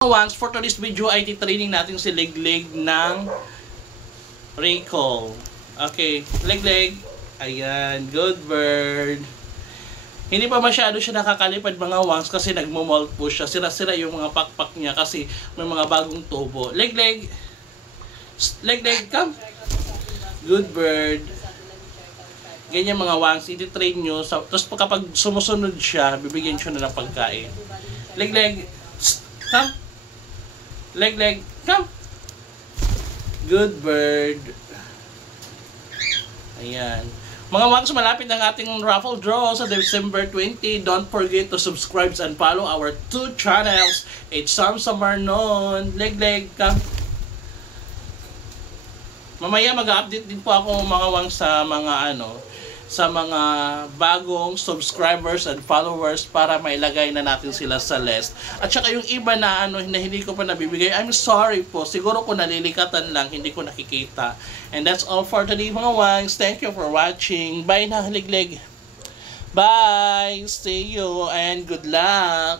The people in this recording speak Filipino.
Once for today's video ay titraining natin si Legleg ng Recall. Okay, Legleg. Ayan, good bird. Hindi pa masyado siya nakakalipad mga wangs kasi nagmo-molt po siya. Sira-sira yung mga pakpak niya kasi may mga bagong tubo. Legleg. Legleg, come. Good bird. Ganyan mga wangs, iti-train nyo. Tapos kapag sumusunod siya, bibigyan siya na ng pagkain. Legleg. Come. Legleg, come. Good bird. Ayan. Mga wangs, malapit ang ating raffle draw sa December 20. Don't forget to subscribe and follow our 2 channels. It's Sam Samarnon. Legleg, come. Mamaya mag-update din po ako mga wangs sa mga bagong subscribers and followers para mailagay na natin sila sa list. At saka yung iba na na hindi ko pa nabibigay, I'm sorry po. Siguro ko nalilikatan lang, hindi ko nakikita. And that's all for today mga wangs. Thank you for watching. Bye na, Legleg. Bye. See you and good luck.